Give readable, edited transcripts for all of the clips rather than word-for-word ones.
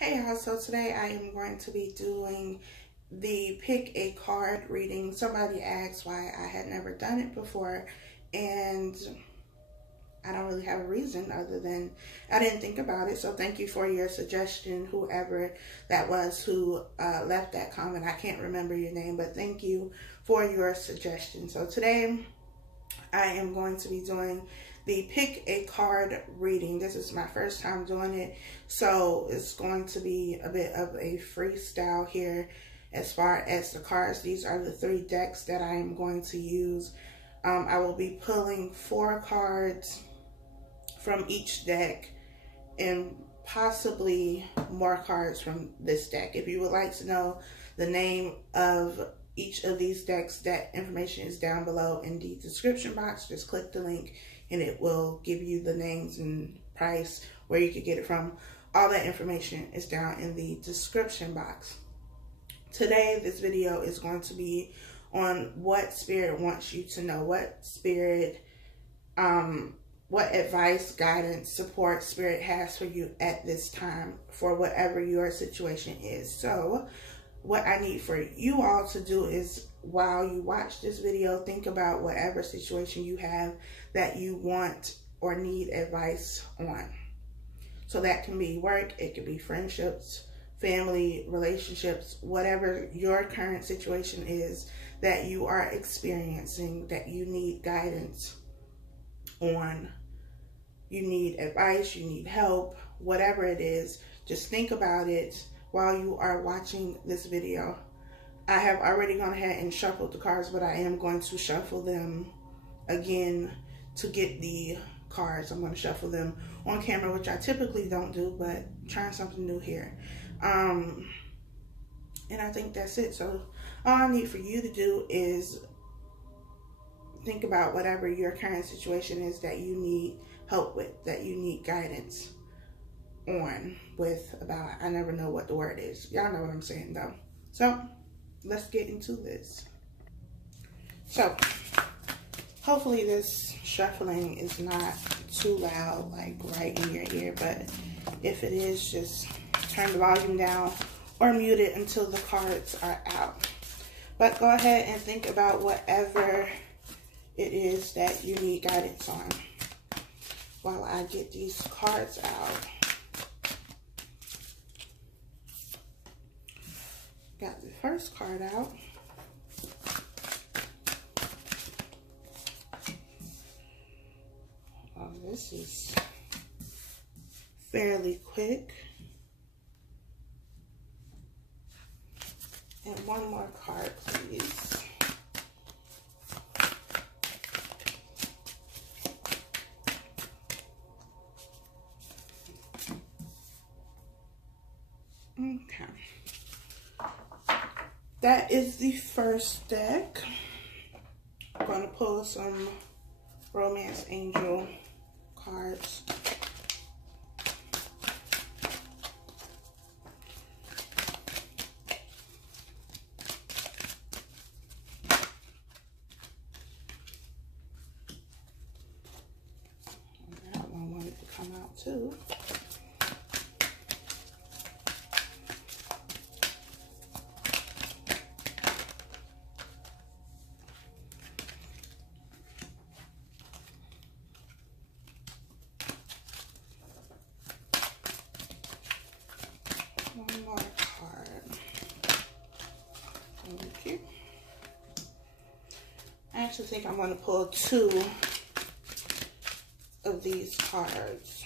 Hey y'all, so today I am going to be doing the pick a card reading. Somebody asked why I had never done it before, and I don't really have a reason other than I didn't think about it. So thank you for your suggestion, whoever that was who left that comment. I can't remember your name, but thank you for your suggestion. So today I am going to be doing the pick a card reading. This is my first time doing it, so it's going to be a bit of a freestyle here as far as the cards. These are the 3 decks that I am going to use. I will be pulling 4 cards from each deck and possibly more cards from this deck. If you would like to know the name of each of these decks, that information is down below in the description box. Just click the link and it will give you the names and price, where you could get it from. All that information is down in the description box. Today, this video is going to be on what Spirit wants you to know. What Spirit, what advice, guidance, support Spirit has for you at this time for whatever your situation is. So what I need for you all to do is, while you watch this video, think about whatever situation you have that you want or need advice on. So that can be work, it could be friendships, family, relationships, whatever your current situation is that you are experiencing, that you need guidance on, you need advice, you need help, whatever it is, just think about it while you are watching this video. I have already gone ahead and shuffled the cards, but I am going to shuffle them again to get the cards. I'm going to shuffle them on camera, which I typically don't do, but trying something new here. And I think that's it. So all I need for you to do is think about whatever your current situation is that you need help with, that you need guidance on with, about, I never know what the word is. Y'all know what I'm saying though. So let's get into this. So hopefully this shuffling is not too loud, like right in your ear, but if it is, just turn the volume down or mute it until the cards are out. But go ahead and think about whatever it is that you need guidance on while I get these cards out. Got the first card out. Oh, this is fairly quick. And one more card, please. Okay. That is the first deck. I'm going to pull some Romance Angel cards. That one wanted to come out too. One more card. Thank you. I actually think I'm going to pull 2 of these cards.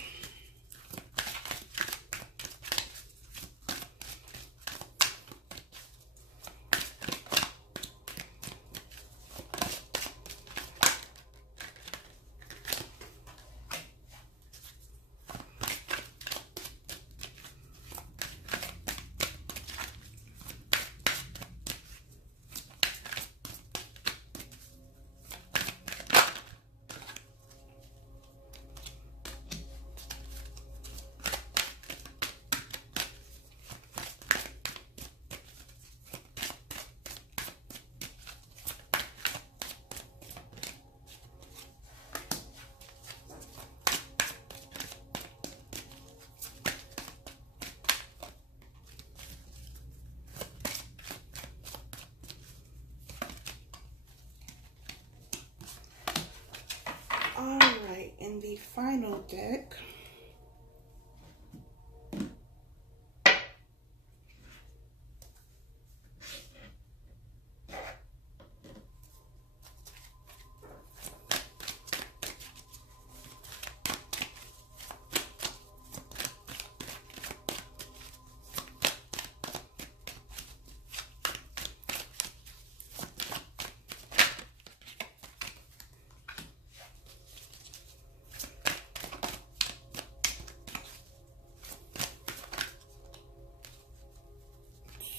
deck.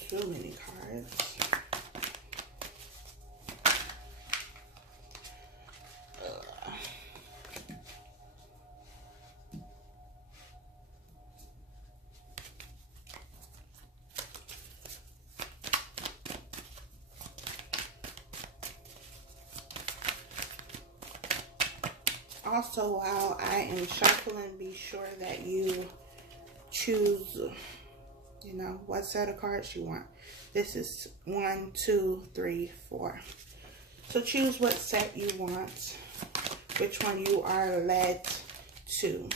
Too many cards. Also, while I am shuffling, be sure that you choose, you know, what set of cards you want. This is 1, 2, 3, 4. So choose what set you want, which one you are led to.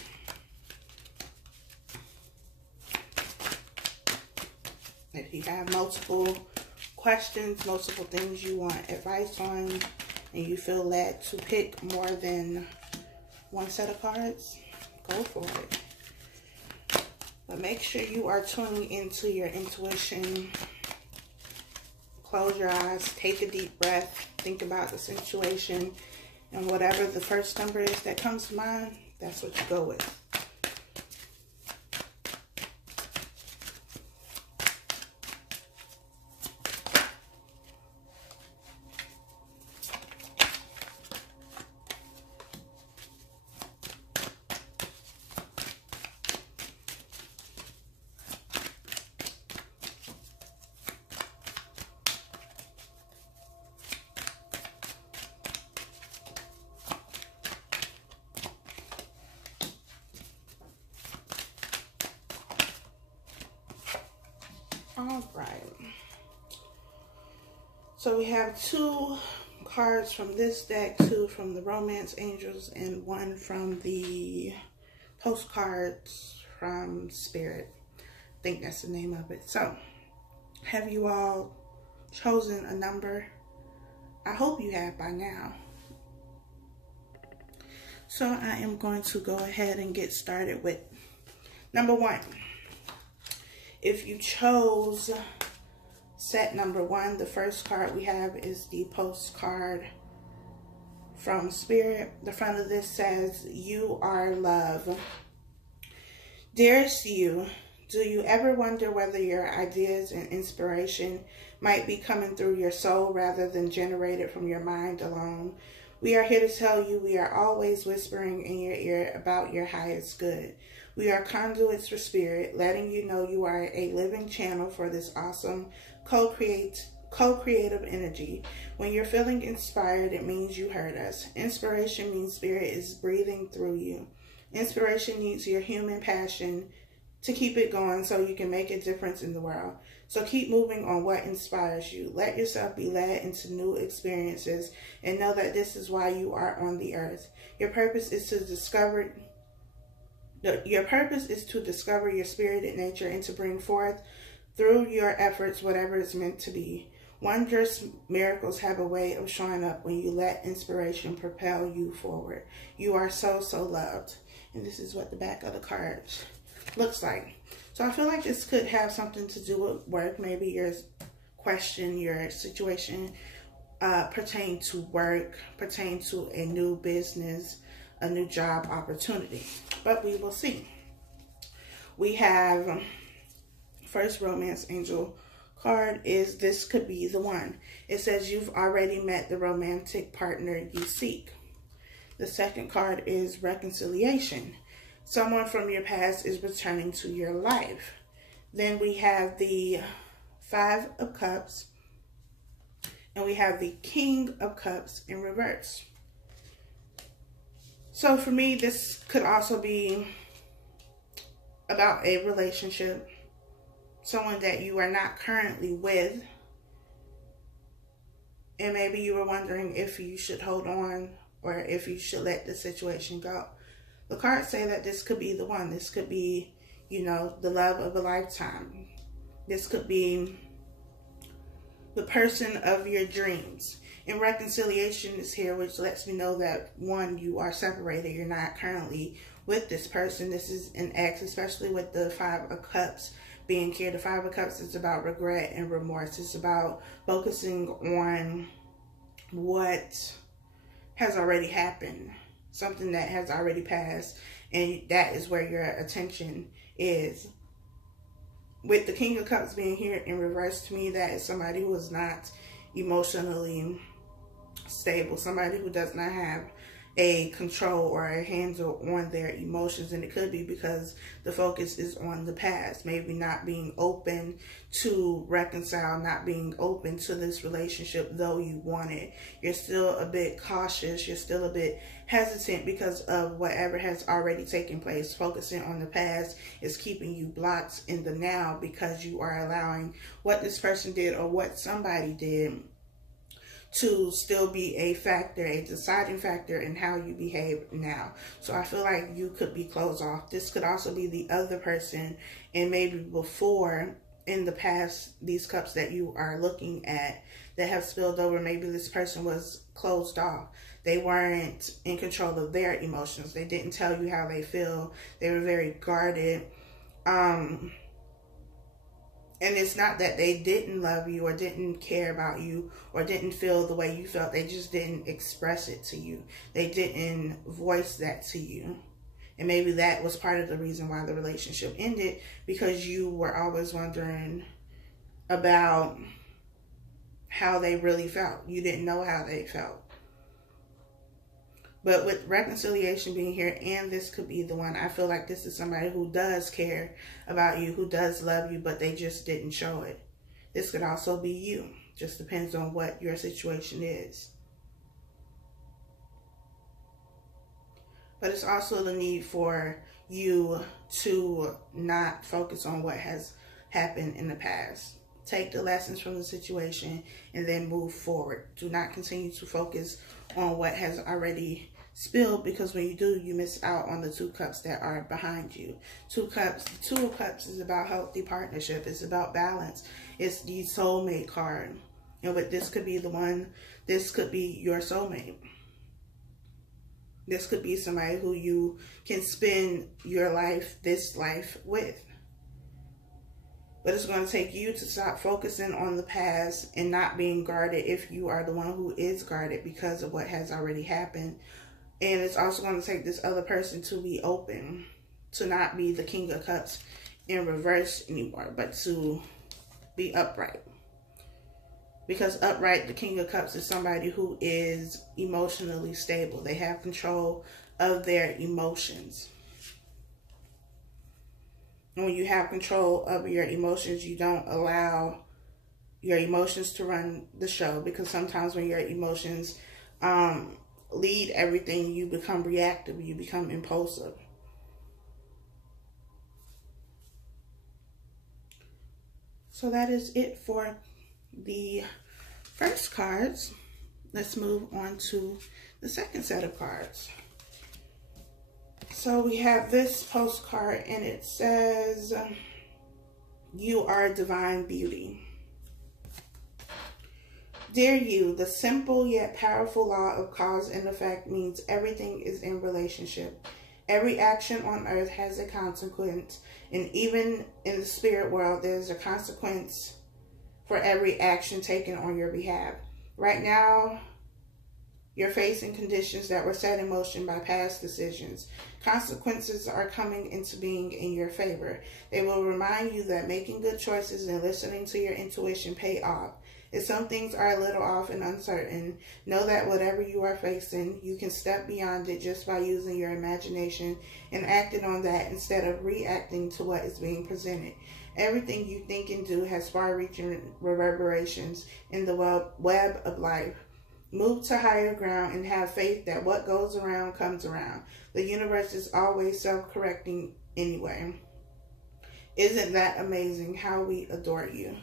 If you have multiple questions, multiple things you want advice on, and you feel led to pick more than one set of cards, go for it. But make sure you are tuning into your intuition. Close your eyes, take a deep breath, think about the situation, and whatever the first number is that comes to mind, that's what you go with. All right. So we have 2 cards from this deck, 2 from the Romance Angels, and 1 from the Postcards from Spirit. I think that's the name of it. So, have you all chosen a number? I hope you have by now. So I am going to go ahead and get started with number 1. If you chose set number 1, the first card we have is the Postcard from Spirit. The front of this says, "You are love." Dearest you, do you ever wonder whether your ideas and inspiration might be coming through your soul rather than generated from your mind alone? We are here to tell you we are always whispering in your ear about your highest good. We are conduits for spirit, letting you know you are a living channel for this awesome co-creative energy. When you're feeling inspired, it means you heard us. Inspiration means spirit is breathing through you. Inspiration needs your human passion to keep it going so you can make a difference in the world. So keep moving on what inspires you. Let yourself be led into new experiences and know that this is why you are on the earth. Your purpose is to discover your spirited nature and to bring forth through your efforts whatever it's meant to be. Wondrous miracles have a way of showing up when you let inspiration propel you forward. You are so, so loved. And this is what the back of the cards looks like. So I feel like this could have something to do with work. Maybe your question, your situation pertain to work, pertain to a new business, a new job opportunity. But we will see. We have first Romance Angel card is "This could be the one." It says you've already met the romantic partner you seek. The second card is Reconciliation. Someone from your past is returning to your life. Then we have the 5 of Cups, and we have the King of Cups in reverse. So for me, this could also be about a relationship, someone that you are not currently with, and maybe you were wondering if you should hold on or if you should let the situation go. The cards say that this could be the one. This could be, you know, the love of a lifetime. This could be the person of your dreams. And reconciliation is here, which lets me know that, one, you are separated. You're not currently with this person. This is an ex, especially with the Five of Cups being here. The Five of Cups is about regret and remorse. It's about focusing on what has already happened, something that has already passed, and that is where your attention is. With the King of Cups being here in reverse, to me, that is somebody who is not emotionally stable, somebody who does not have a control or a handle on their emotions. And it could be because the focus is on the past, maybe not being open to reconcile, not being open to this relationship, though you want it. You're still a bit cautious, you're still a bit hesitant because of whatever has already taken place. Focusing on the past is keeping you blocked in the now, because you are allowing what this person did or what somebody did to still be a factor, a deciding factor in how you behave now. So I feel like you could be closed off. This could also be the other person, and maybe before, in the past, these cups that you are looking at that have spilled over, maybe this person was closed off. They weren't in control of their emotions. They didn't tell you how they feel. They were very guarded. And it's not that they didn't love you or didn't care about you or didn't feel the way you felt. They just didn't express it to you. They didn't voice that to you. And maybe that was part of the reason why the relationship ended, because you were always wondering about how they really felt. You didn't know how they felt. But with reconciliation being here, and this could be the one, I feel like this is somebody who does care about you, who does love you, but they just didn't show it. This could also be you. Just depends on what your situation is. But it's also the need for you to not focus on what has happened in the past. Take the lessons from the situation and then move forward. Do not continue to focus on what has already spilled, because when you do, you miss out on the two cups that are behind you. Two of cups is about healthy partnership. It's about balance. It's the soulmate card. And with this could be the one, this could be your soulmate. This could be somebody who you can spend your life, this life, with. But it's going to take you to stop focusing on the past and not being guarded if you are the one who is guarded because of what has already happened. And it's also going to take this other person to be open, to not be the King of Cups in reverse anymore, but to be upright. Because upright, the King of Cups is somebody who is emotionally stable. They have control of their emotions. And when you have control of your emotions, you don't allow your emotions to run the show. Because sometimes when your emotions lead everything, you become reactive, you become impulsive. So that is it for the first cards. Let's move on to the second set of cards. So we have this postcard, and it says, you are divine beauty. Dear you, the simple yet powerful law of cause and effect means everything is in relationship. Every action on earth has a consequence, and even in the spirit world, there's a consequence for every action taken on your behalf. Right now, you're facing conditions that were set in motion by past decisions. Consequences are coming into being in your favor. They will remind you that making good choices and listening to your intuition pay off. If some things are a little off and uncertain, know that whatever you are facing, you can step beyond it just by using your imagination and acting on that instead of reacting to what is being presented. Everything you think and do has far-reaching reverberations in the web of life. Move to higher ground and have faith that what goes around comes around. The universe is always self-correcting anyway. Isn't that amazing how we adore you?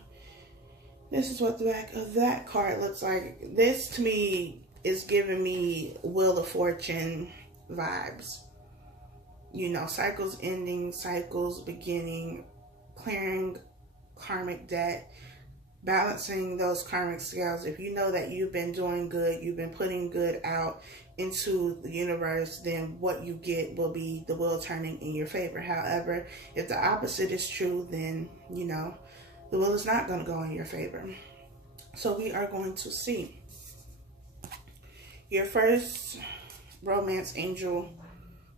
This is what the back of that card looks like. This, to me, is giving me Wheel of Fortune vibes. you know, cycles ending, cycles beginning, clearing karmic debt, balancing those karmic scales. If you know that you've been doing good, you've been putting good out into the universe, then what you get will be the wheel turning in your favor. However, if the opposite is true, then, you know, the wheel is not going to go in your favor. So we are going to see. Your first romance angel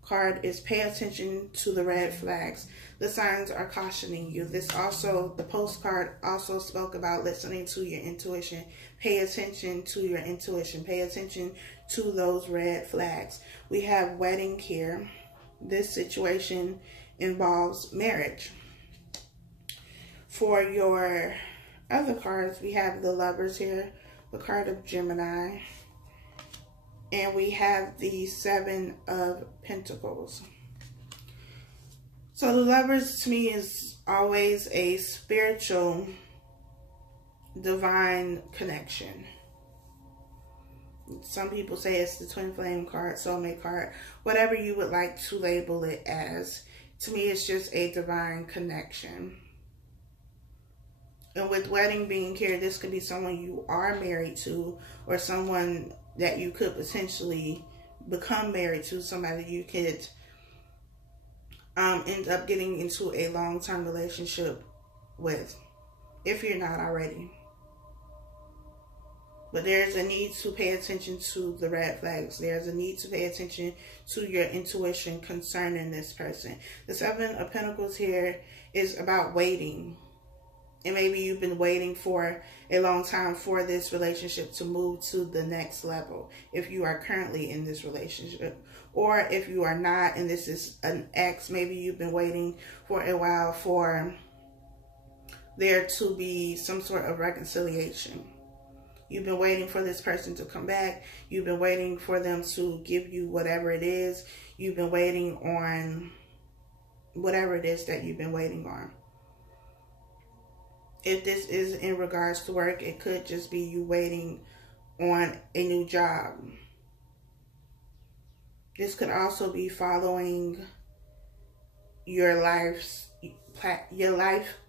card is pay attention to the red flags. The signs are cautioning you. This also, the postcard also spoke about listening to your intuition. Pay attention to your intuition. Pay attention to those red flags. We have wedding here. This situation involves marriage. For your other cards, we have the Lovers here, the card of Gemini, and we have the Seven of Pentacles. So the Lovers to me is always a spiritual, divine connection. Some people say it's the twin flame card, soulmate card, whatever you would like to label it as. To me, it's just a divine connection. And with wedding being here, this could be someone you are married to, or someone that you could potentially become married to, somebody you could end up getting into a long-term relationship with, if you're not already. But there's a need to pay attention to the red flags. There's a need to pay attention to your intuition concerning this person. The Seven of Pentacles here is about waiting. And maybe you've been waiting for a long time for this relationship to move to the next level, if you are currently in this relationship. Or if you are not, and this is an ex, maybe you've been waiting for a while for there to be some sort of reconciliation. You've been waiting for this person to come back. You've been waiting for them to give you whatever it is. You've been waiting on whatever it is that you've been waiting on. If this is in regards to work, it could just be you waiting on a new job. This could also be following your life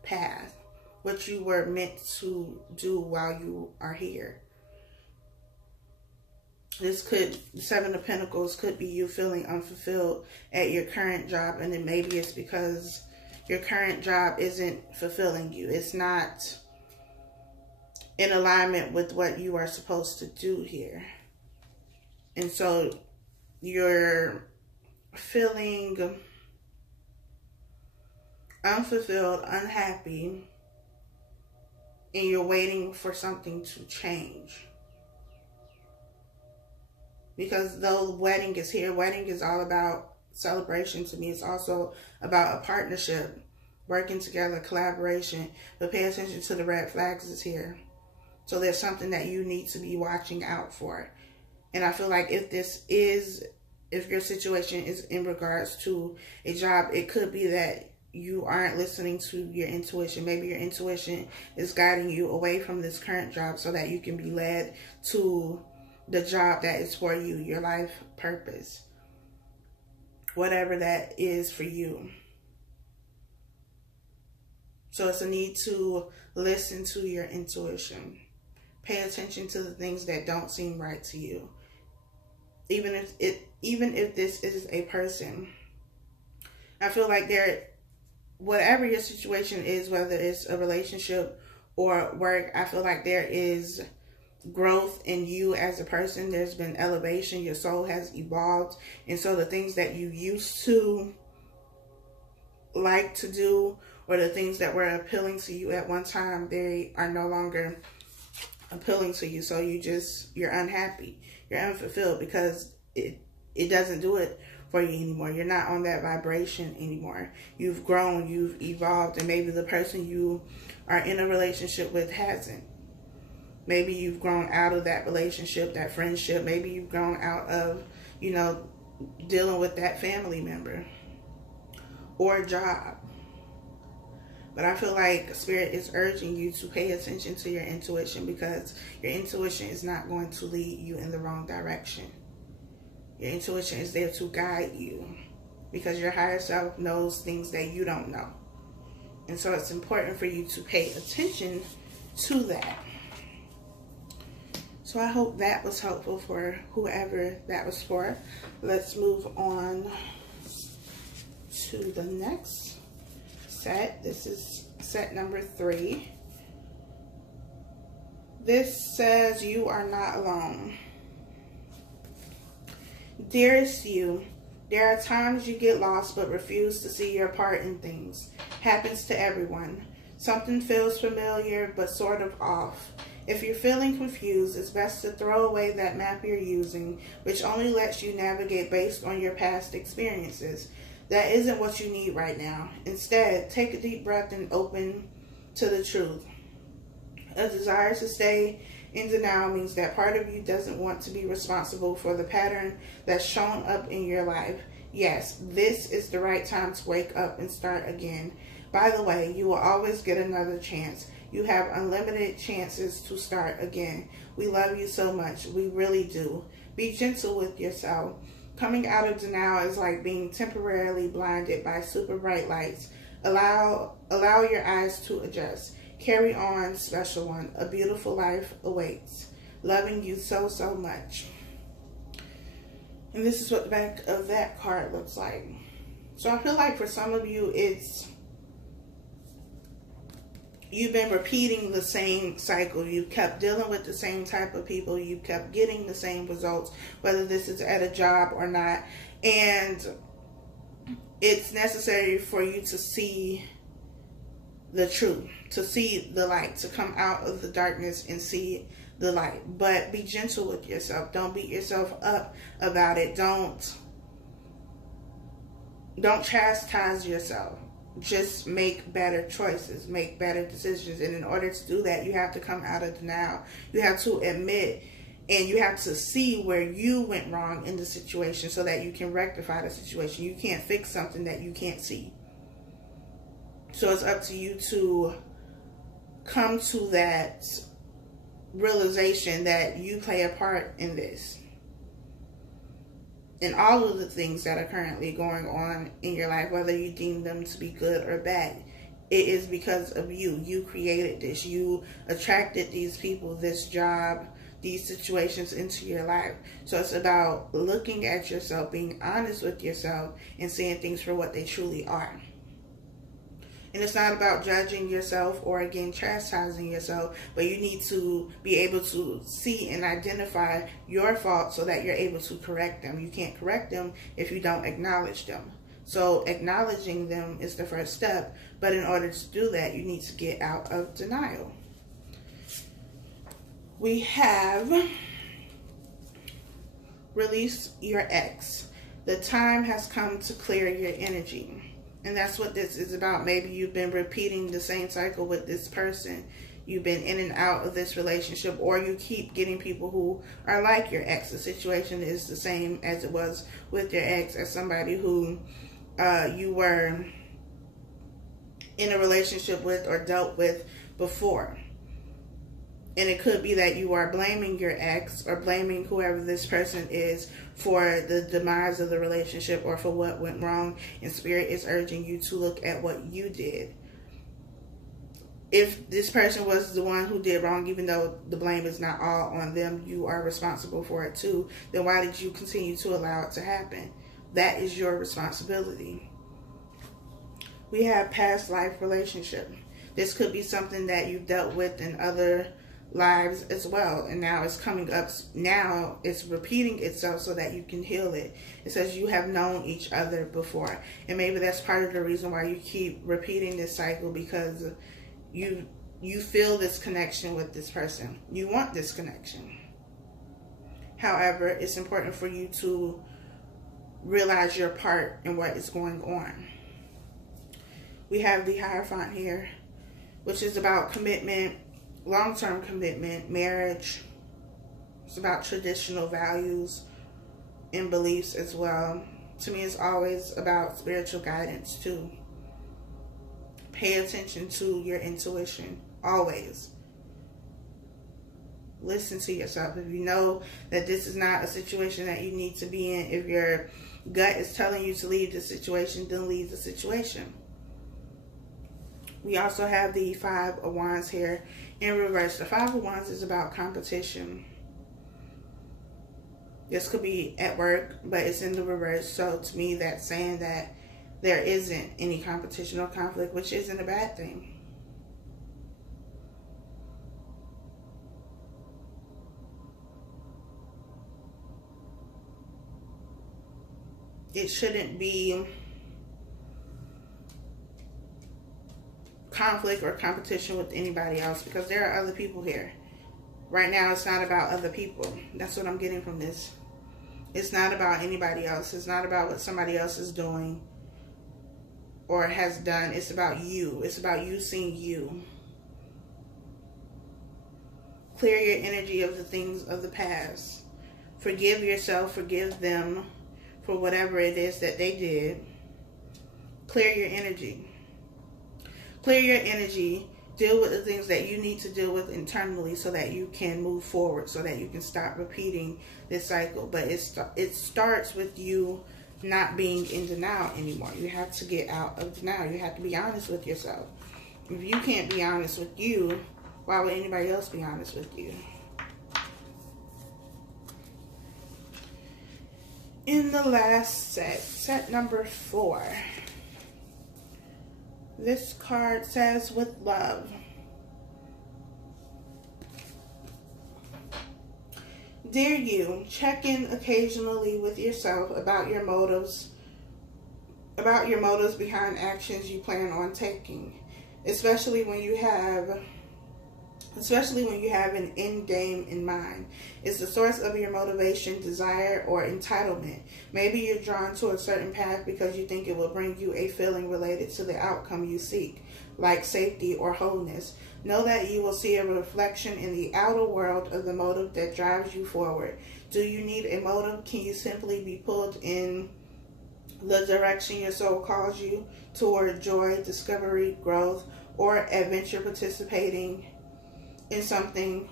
path, what you were meant to do while you are here. This could, the Seven of Pentacles could be you feeling unfulfilled at your current job, and then maybe it's because your current job isn't fulfilling you. It's not in alignment with what you are supposed to do here. And so you're feeling unfulfilled, unhappy, and you're waiting for something to change. Because though wedding is here, wedding is all about celebration to me. It's also about a partnership, working together, collaboration. But pay attention to the red flags is here. So there's something that you need to be watching out for. And I feel like if your situation is in regards to a job, it could be that you aren't listening to your intuition. Maybe your intuition is guiding you away from this current job so that you can be led to the job that is for you, your life purpose. Whatever that is for you. So it's a need to listen to your intuition. Pay attention to the things that don't seem right to you. Even if this is a person. I feel like whatever your situation is, whether it's a relationship or work, I feel like there is growth in you as a person. There's been elevation. Your soul has evolved. And so the things that you used to like to do, or the things that were appealing to you at one time, they are no longer appealing to you. So you're unhappy. You're unfulfilled because it doesn't do it for you anymore. You're not on that vibration anymore. You've grown, you've evolved, and maybe the person you are in a relationship with hasn't. Maybe you've grown out of that relationship, that friendship. Maybe you've grown out of, dealing with that family member or job. But I feel like Spirit is urging you to pay attention to your intuition, because your intuition is not going to lead you in the wrong direction. Your intuition is there to guide you. because your higher self knows things that you don't know. And so it's important for you to pay attention to that. So I hope that was helpful for whoever that was for. Let's move on to the next set. This is set number 3. This says, you are not alone. Dearest you, there are times you get lost but refuse to see your part in things. Happens to everyone. Something feels familiar but sort of off. If you're feeling confused, it's best to throw away that map you're using, which only lets you navigate based on your past experiences. That isn't what you need right now. Instead, take a deep breath and open to the truth. A desire to stay in denial means that part of you doesn't want to be responsible for the pattern that's shown up in your life. Yes, this is the right time to wake up and start again. By the way, you will always get another chance. You have unlimited chances to start again. We love you so much. We really do. Be gentle with yourself. Coming out of denial is like being temporarily blinded by super bright lights. Allow your eyes to adjust. Carry on, special one. A beautiful life awaits. Loving you so, so much. And this is what the back of that card looks like. So I feel like for some of you, you've been repeating the same cycle. You've kept dealing with the same type of people. You've kept getting the same results, whether this is at a job or not. And it's necessary for you to see the truth, to see the light, to come out of the darkness and see the light. But be gentle with yourself. Don't beat yourself up about it. Don't chastise yourself. Just make better choices, make better decisions. And in order to do that, you have to come out of denial. You have to admit and you have to see where you went wrong in the situation so that you can rectify the situation. You can't fix something that you can't see. So it's up to you to come to that realization that you play a part in this. In all of the things that are currently going on in your life, whether you deem them to be good or bad, it is because of you. You created this. You attracted these people, this job, these situations into your life. So it's about looking at yourself, being honest with yourself, and seeing things for what they truly are. And it's not about judging yourself or, again, chastising yourself, but you need to be able to see and identify your faults so that you're able to correct them. You can't correct them if you don't acknowledge them. So acknowledging them is the first step, but in order to do that, you need to get out of denial. We have release your ex. The time has come to clear your energy. And that's what this is about. Maybe you've been repeating the same cycle with this person. You've been in and out of this relationship, or you keep getting people who are like your ex. The situation is the same as it was with your ex, as somebody who you were in a relationship with or dealt with before. And it could be that you are blaming your ex or blaming whoever this person is for the demise of the relationship or for what went wrong. And Spirit is urging you to look at what you did. If this person was the one who did wrong, even though the blame is not all on them, you are responsible for it too, then why did you continue to allow it to happen? That is your responsibility. We have past life relationship. This could be something that you've dealt with in other lives as well, and now it's coming up. Now it's repeating itself so that you can heal it. It says you have known each other before, and maybe that's part of the reason why you keep repeating this cycle, because you feel this connection with this person. You want this connection. However, it's important for you to realize your part in what is going on. We have the Hierophant here, which is about commitment, long-term commitment, marriage. It's about traditional values and beliefs as well. To me, it's always about spiritual guidance too. Pay attention to your intuition, always. Listen to yourself. If you know that this is not a situation that you need to be in, if you're gut is telling you to leave the situation, then leave the situation. We also have the Five of Wands here in reverse. The Five of Wands is about competition. This could be at work, but it's in the reverse. So to me, that's saying that there isn't any competition or conflict, which isn't a bad thing. It shouldn't be conflict or competition with anybody else, because there are other people here. Right now, it's not about other people. That's what I'm getting from this. It's not about anybody else. It's not about what somebody else is doing or has done. It's about you. It's about you seeing you. Clear your energy of the things of the past. Forgive yourself. Forgive them for whatever it is that they did. Clear your energy. Clear your energy. Deal with the things that you need to deal with internally so that you can move forward, so that you can stop repeating this cycle. But it starts with you not being in denial anymore. You have to get out of denial. You have to be honest with yourself. If you can't be honest with you, why would anybody else be honest with you? In the last set number 4. This card says, with love. Dear you, check in occasionally with yourself about your motives behind actions you plan on taking, especially when you have an end game in mind. Is the source of your motivation desire or entitlement? Maybe you're drawn to a certain path because you think it will bring you a feeling related to the outcome you seek, like safety or wholeness. Know that you will see a reflection in the outer world of the motive that drives you forward. Do you need a motive? Can you simply be pulled in the direction your soul calls you toward joy, discovery, growth, or adventure participating in something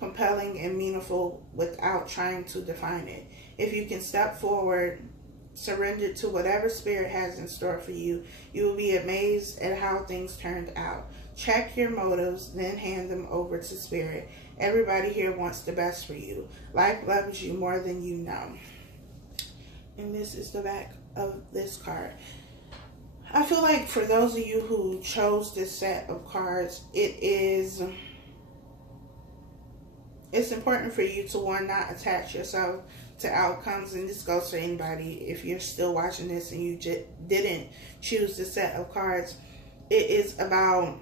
compelling and meaningful without trying to define it? If you can step forward, surrendered to whatever spirit has in store for you, you will be amazed at how things turned out. Check your motives, then hand them over to spirit. Everybody here wants the best for you. Life loves you more than you know. And this is the back of this card. I feel like for those of you who chose this set of cards, it's important for you to, one, not attach yourself to outcomes. And this goes for anybody. If you're still watching this and you didn't choose this set of cards, it is about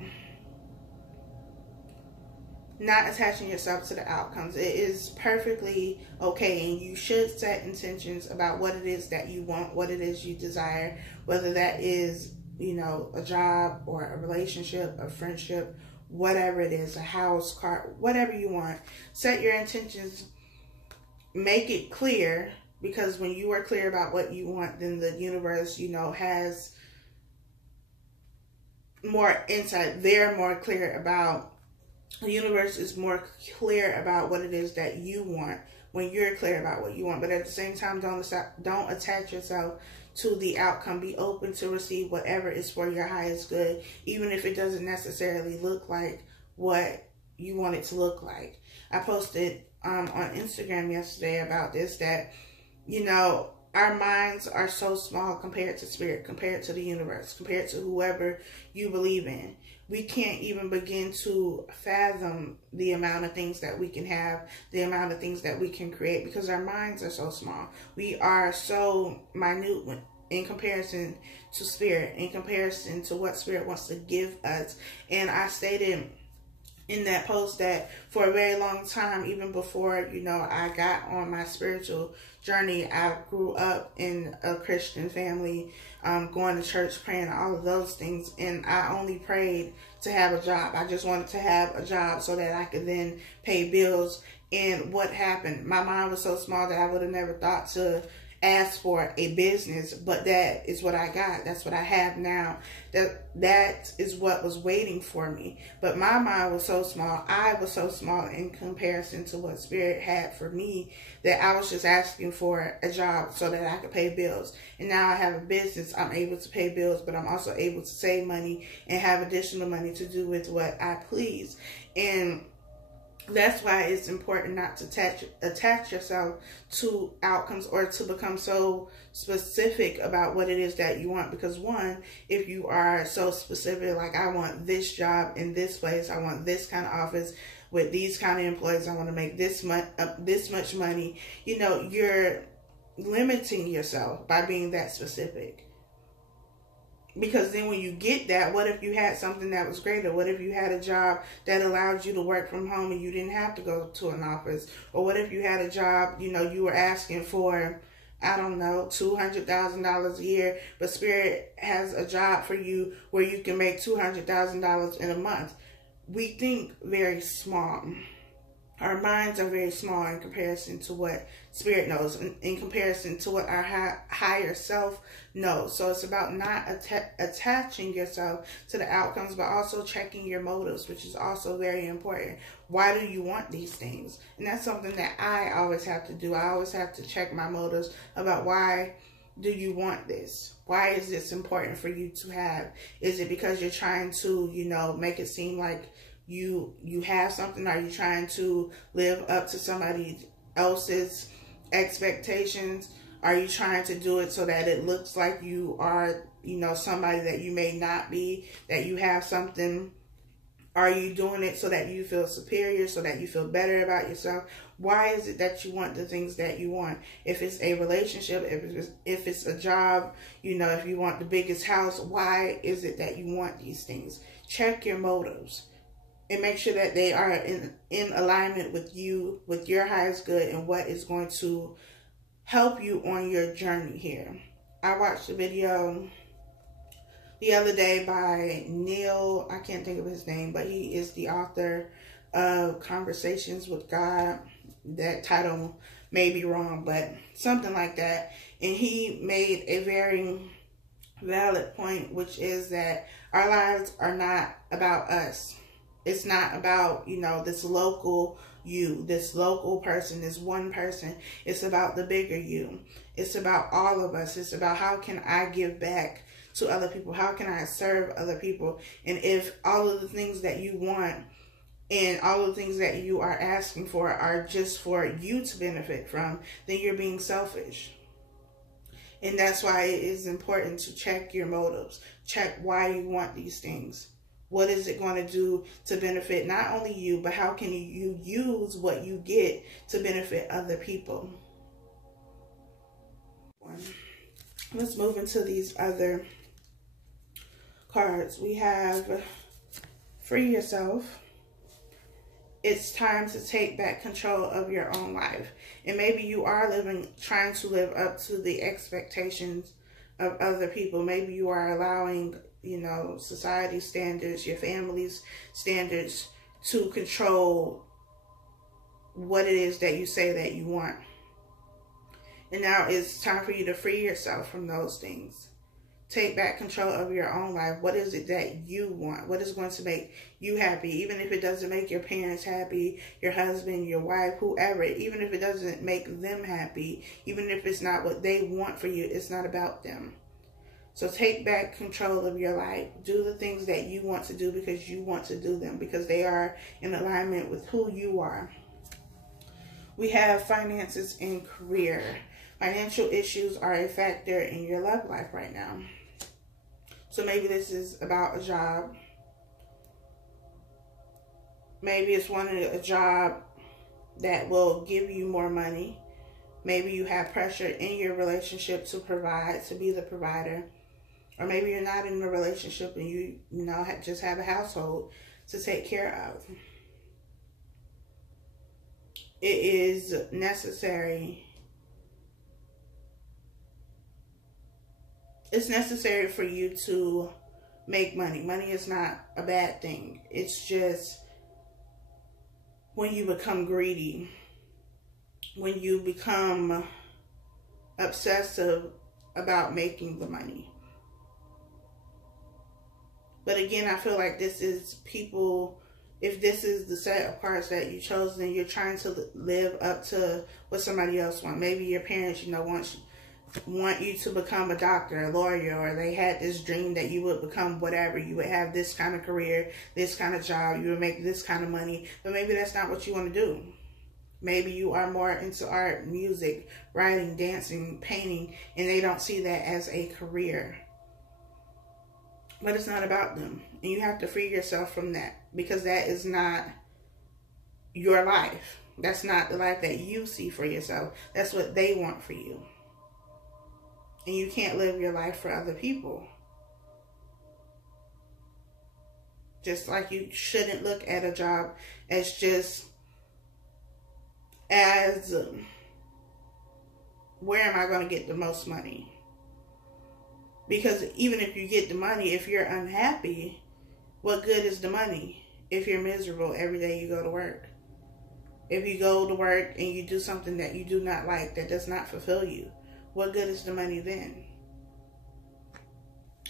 not attaching yourself to the outcomes. It is perfectly okay, and you should set intentions about what it is that you want, what it is you desire, whether that is, a job or a relationship, a friendship, whatever it is, a house, car, whatever you want. Set your intentions, make it clear, because when you are clear about what you want, then the universe, has more insight. They're more clear about The universe is more clear about what it is that you want when you're clear about what you want. But at the same time, don't attach yourself to the outcome. Be open to receive whatever is for your highest good, even if it doesn't necessarily look like what you want it to look like. I posted on Instagram yesterday about this, that, our minds are so small compared to spirit, compared to the universe, compared to whoever you believe in. We can't even begin to fathom the amount of things that we can have, the amount of things that we can create, because our minds are so small. We are so minute in comparison to spirit, in comparison to what spirit wants to give us. And I stated in that post that for a very long time, even before, I got on my spiritual journey, I grew up in a Christian family, going to church, praying, all of those things. And I only prayed to have a job. I just wanted to have a job so that I could then pay bills. And what happened? My mind was so small that I would have never thought to ask for a business, but that is what I got. That's what I have now. That is what was waiting for me. But my mind was so small. I was so small in comparison to what Spirit had for me, that I was just asking for a job so that I could pay bills. And now I have a business. I'm able to pay bills, but I'm also able to save money and have additional money to do with what I please. And that's why it's important not to attach yourself to outcomes or to become so specific about what it is that you want. Because one, if you are so specific, like I want this job in this place, I want this kind of office with these kind of employees, I want to make this much money, you know, you're limiting yourself by being that specific. Because then when you get that, what if you had something that was greater? What if you had a job that allowed you to work from home and you didn't have to go to an office? Or what if you had a job, you know, you were asking for, I don't know, $200,000 a year, but Spirit has a job for you where you can make $200,000 in a month. We think very small. Our minds are very small in comparison to what Spirit knows, in comparison to what our higher self knows. So it's about not attaching yourself to the outcomes, but also checking your motives, which is also very important. Why do you want these things? And that's something that I always have to do. I always have to check my motives about why do you want this? Why is this important for you to have? Is it because you're trying to, you know, make it seem like you have something? Are you trying to live up to somebody else's expectations? Are you trying to do it so that it looks like you are, you know, somebody that you may not be, that you have something? Are you doing it so that you feel superior, so that you feel better about yourself? Why is it that you want the things that you want? If it's a relationship, if it's a job, you know, if you want the biggest house, why is it that you want these things? Check your motives. And make sure that they are in alignment with you, with your highest good, and what is going to help you on your journey here. I watched a video the other day by Neil, I can't think of his name, but he is the author of Conversations with God. That title may be wrong, but something like that. And he made a very valid point, which is that our lives are not about us. It's not about, you know, this local you, this local person, this one person. It's about the bigger you. It's about all of us. It's about how can I give back to other people? How can I serve other people? And if all of the things that you want and all of the things that you are asking for are just for you to benefit from, then you're being selfish. And that's why it is important to check your motives. Check why you want these things. What is it going to do to benefit not only you, but how can you use what you get to benefit other people? Let's move into these other cards. We have Free Yourself. It's time to take back control of your own life. And maybe you are trying to live up to the expectations of other people. Maybe you are allowing, you know, society standards, your family's standards to control what it is that you say that you want. And now it's time for you to free yourself from those things. Take back control of your own life. What is it that you want? What is going to make you happy? Even if it doesn't make your parents happy, your husband, your wife, whoever, even if it doesn't make them happy, even if it's not what they want for you, it's not about them. So take back control of your life. Do the things that you want to do because you want to do them, because they are in alignment with who you are. We have finances and career. Financial issues are a factor in your love life right now. So maybe this is about a job. Maybe it's wanting a job that will give you more money. Maybe you have pressure in your relationship to provide, to be the provider. Or maybe you're not in a relationship and you know, just have a household to take care of. It is necessary. It's necessary for you to make money. Money is not a bad thing. It's just when you become greedy, when you become obsessive about making the money. But again, I feel like this is people, if this is the set of cards that you chose, then you're trying to live up to what somebody else wants. Maybe your parents, you know, want you to become a doctor, a lawyer, or they had this dream that you would become whatever. You would have this kind of career, this kind of job, you would make this kind of money. But maybe that's not what you want to do. Maybe you are more into art, music, writing, dancing, painting, and they don't see that as a career. But it's not about them. And you have to free yourself from that, because that is not your life. That's not the life that you see for yourself. That's what they want for you. And you can't live your life for other people. Just like you shouldn't look at a job as just as where am I going to get the most money? Because even if you get the money, if you're unhappy, what good is the money if you're miserable every day you go to work? If you go to work and you do something that you do not like, that does not fulfill you, what good is the money then?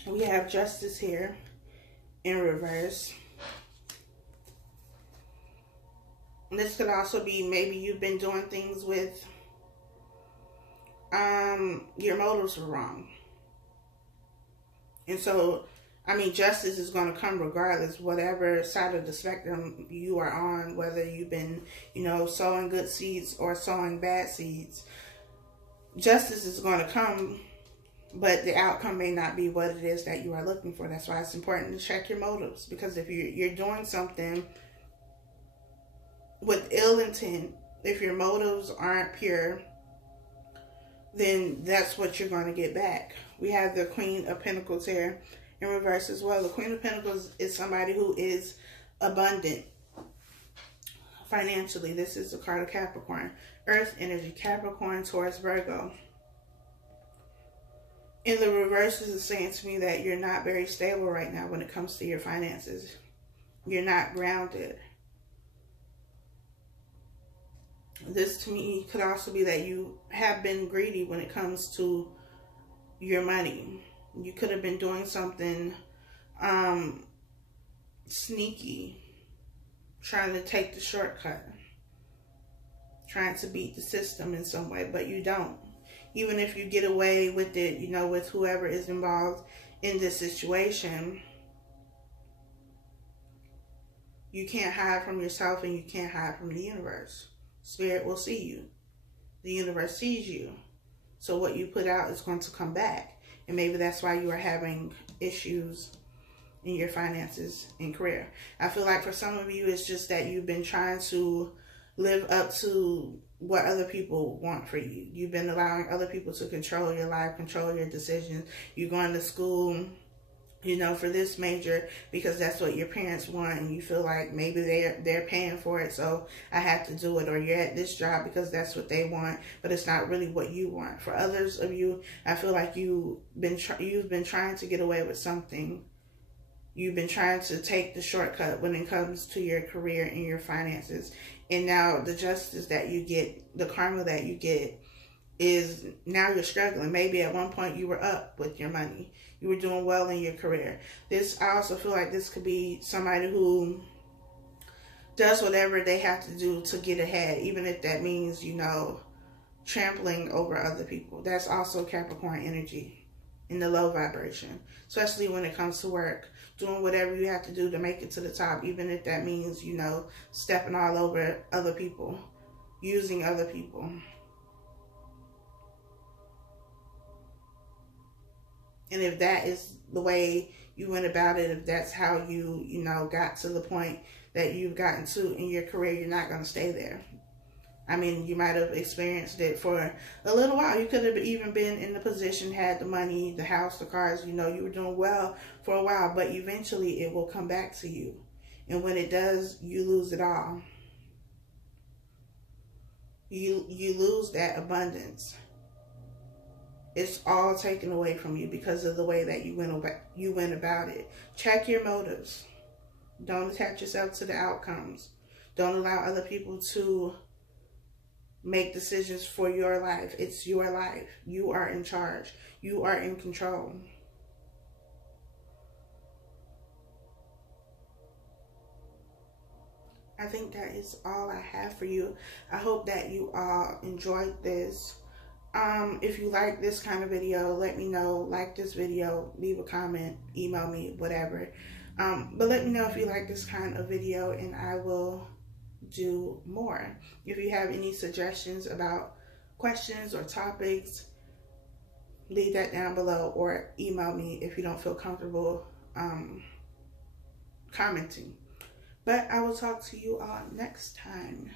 We have Justice here in reverse. This could also be maybe you've been doing things with, your motives were wrong. And so, I mean, justice is going to come regardless, whatever side of the spectrum you are on, whether you've been, you know, sowing good seeds or sowing bad seeds. Justice is going to come, but the outcome may not be what it is that you are looking for. That's why it's important to check your motives. Because if you're doing something with ill intent, if your motives aren't pure, then that's what you're going to get back. We have the Queen of Pentacles here in reverse as well. The Queen of Pentacles is somebody who is abundant financially. This is the card of Capricorn. Earth energy, Capricorn, Taurus, Virgo. In the reverse, this is saying to me that you're not very stable right now when it comes to your finances. You're not grounded. This to me could also be that you have been greedy when it comes to your money. You could have been doing something sneaky, trying to take the shortcut, trying to beat the system in some way, but you don't. Even if you get away with it, you know, with whoever is involved in this situation, you can't hide from yourself and you can't hide from the universe. Spirit will see you. The universe sees you. So what you put out is going to come back. And maybe that's why you are having issues in your finances and career. I feel like for some of you, it's just that you've been trying to live up to what other people want for you. You've been allowing other people to control your life, control your decisions. You're going to school, you know, for this major because that's what your parents want, and you feel like maybe they're paying for it, so I have to do it. Or you're at this job because that's what they want, but it's not really what you want. For others of you, I feel like you've been trying to get away with something. You've been trying to take the shortcut when it comes to your career and your finances. And now the justice that you get, the karma that you get, is now you're struggling. Maybe at one point you were up with your money. You were doing well in your career. I also feel like this could be somebody who does whatever they have to do to get ahead, even if that means, you know, trampling over other people. That's also Capricorn energy in the low vibration, especially when it comes to work. Doing whatever you have to do to make it to the top, even if that means, you know, stepping all over other people, using other people. And if that is the way you went about it, if that's how you know, got to the point that you've gotten to in your career, you're not going to stay there. I mean, you might have experienced it for a little while. You could have even been in the position, had the money, the house, the cars, you know, you were doing well for a while, but eventually it will come back to you. And when it does, you lose it all. You lose that abundance. It's all taken away from you because of the way that you went about it. Check your motives. Don't attach yourself to the outcomes. Don't allow other people to make decisions for your life. It's your life. You are in charge. You are in control. I think that is all I have for you. I hope that you all enjoyed this. If you like this kind of video, let me know. Like this video, leave a comment, email me, whatever. But let me know if you like this kind of video, and I will do more. If you have any suggestions about questions or topics, leave that down below, or email me if you don't feel comfortable commenting. But I will talk to you all next time.